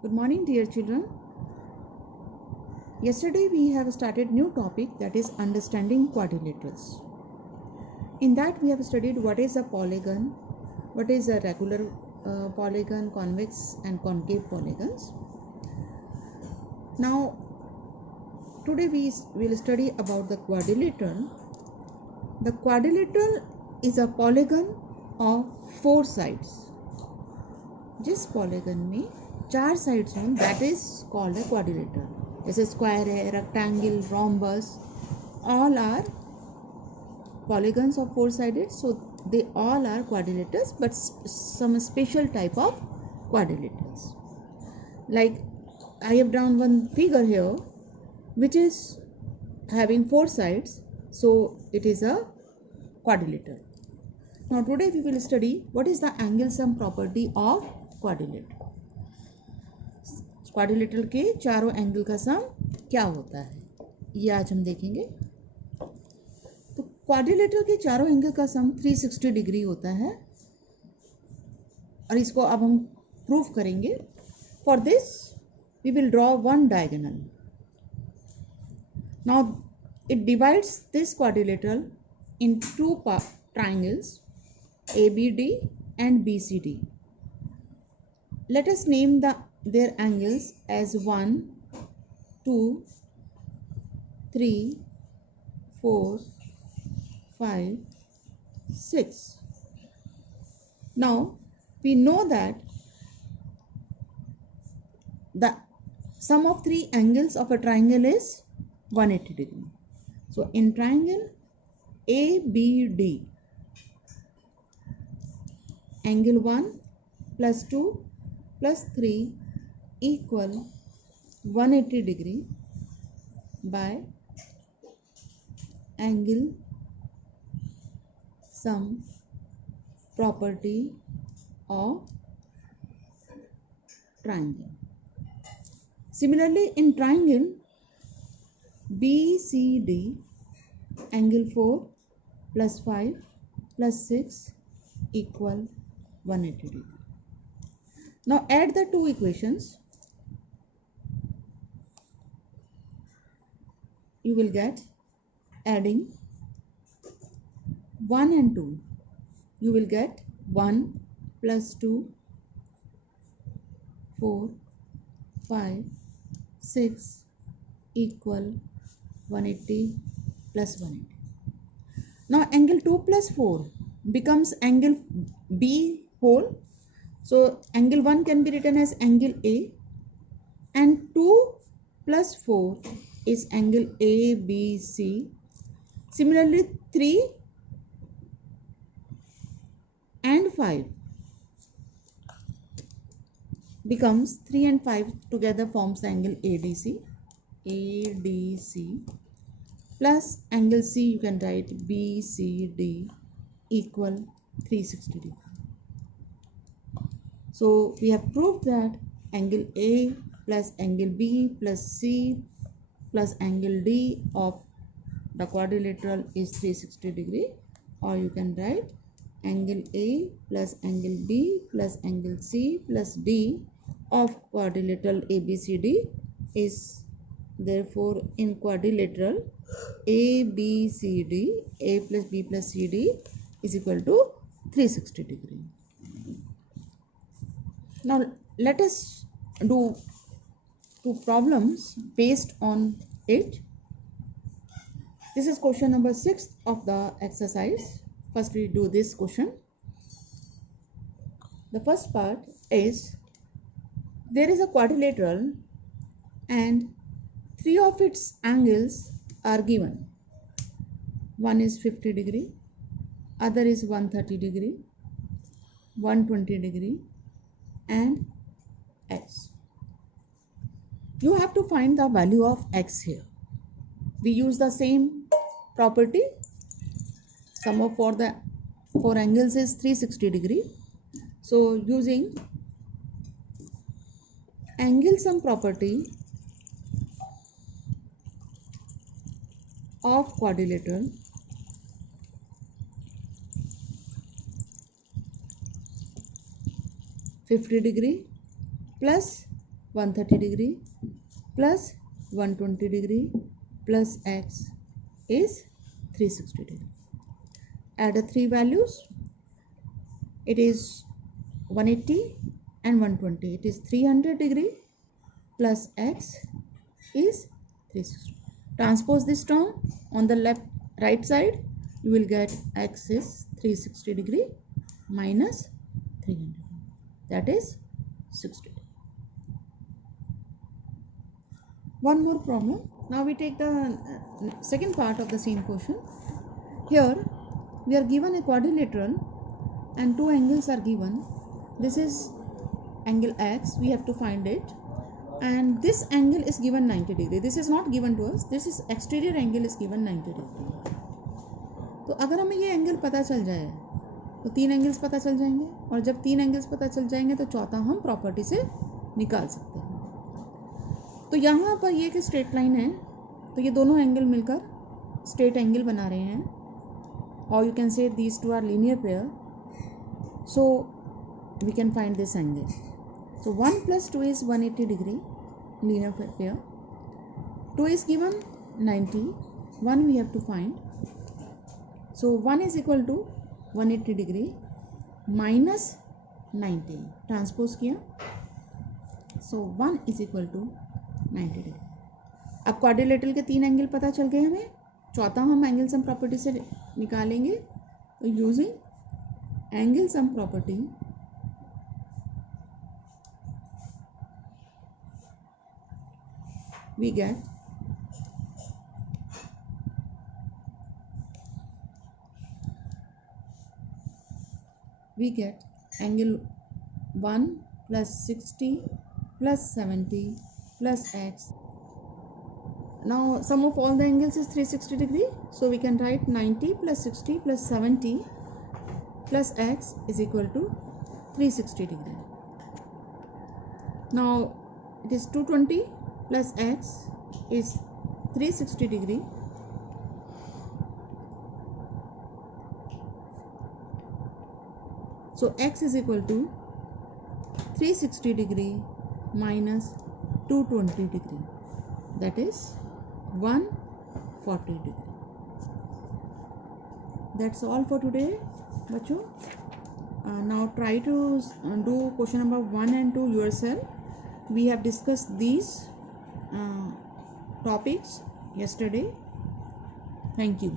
Good morning, dear children. Yesterday we have started new topic, that is understanding quadrilaterals. In that we have studied what is a polygon, what is a regular polygon, convex and concave polygons. Now today we will study about the quadrilateral. The quadrilateral is a polygon of 4 sides. जिस polygon में 4 sides हों, that is called a quadrilateral. जैसे square है, rectangle, rhombus, all are polygons of 4 sided, so they all are quadrilaterals, but some special type of quadrilaterals. Like I have drawn one figure here which is having 4 sides, so it is a quadrilateral. Now today we will study what is the angle sum property of quadrilateral. Quadrilateral के चारों angle का सम क्या होता है, ये आज हम देखेंगे. तो क्वाड्रिलेटरल के चारों एंगल का सम 360 डिग्री होता है और इसको अब हम प्रूफ करेंगे. For this we will draw one diagonal. Now it divides this quadrilateral in two triangles ABD and BCD. Let us name their angles as 1, 2, 3, 4, 5, 6. Now we know that the sum of 3 angles of a triangle is 180 degree. So in triangle ABD, angle 1 plus 2 plus 3 equal 180 degree by angle sum property of triangle. Similarly in triangle BCD, angle 4 plus 5 plus 6 equal 180 degree. Now add the two equations. You will get, adding 1 and 2, you will get 1 plus 2, 4, 5, 6 equal 180 plus 180. Now angle 2 plus 4 becomes angle B whole. So angle 1 can be written as angle A and 2 plus 4 is angle ABC. Similarly 3 and 5 becomes 3 and 5 together forms the angle ADC. ADC plus angle C, you can write BCD equal 360 degree. So we have proved that angle A plus angle B plus C plus angle D of the quadrilateral is 360 degree, or you can write angle A plus angle B plus angle C plus D of quadrilateral ABCD is therefore in quadrilateral ABCD, A plus B plus CD is equal to 360 degree. Now let us do two problems based on it. This is question number 6 of the exercise. First we do this question. The first part is, there is a quadrilateral and 3 of its angles are given. One is 50 degree, other is 130 degree, 120 degree and x. You have to find the value of x here. We use the same property. Sum of for the 4 angles is 360 degree. So using angle sum property of quadrilateral, +50 degree plus 130 degree plus 120 degree plus x is 360 degree. Add the three values. It is 180 and 120. It is 300 degree plus x is 360. Transpose this term on the right side. You will get x is 360 degree minus 300. That is 60. One more problem. Now we take the second part of the same question. Here we are given a quadrilateral and two angles are given. This is angle x, we have to find it, and this angle is given 90 degree. This is not given to us. This is exterior angle is given 90 degree. तो अगर हमें ये angle पता चल जाए तो तीन angles पता चल जाएंगे, और जब तीन एंगल्स पता चल जाएंगे तो चौथा हम प्रॉपर्टी से निकाल सकते हैं। तो यहाँ पर ये एक स्ट्रेट लाइन है, तो ये दोनों एंगल मिलकर स्ट्रेट एंगल बना रहे हैं, और you can say these two are linear pair, so we can find this angle. So 1 plus 2 is 180 degree, linear pair. 2 is given 90, 1 we have to find. So 1 is equal to 180 degree minus 90. Transpose किया. So 1 is equal to 90 degree. अब quadrilateral के तीन angle पता चल गए हमें, चौथा हम एंगल सम प्रॉपर्टी से निकालेंगे. तो using angle sum property we get angle 1 plus 60 plus 70 plus x. Now sum of all the angles is 360 degree, so we can write 90 plus 60 plus 70 plus x is equal to 360 degree. Now it is 220 plus x is 360 degree. So x is equal to 360 degree minus 220 degree, that is 140 degree. That's all for today, bachcho. Now try to do question number 1 and 2 yourself. We have discussed these topics yesterday. Thank you.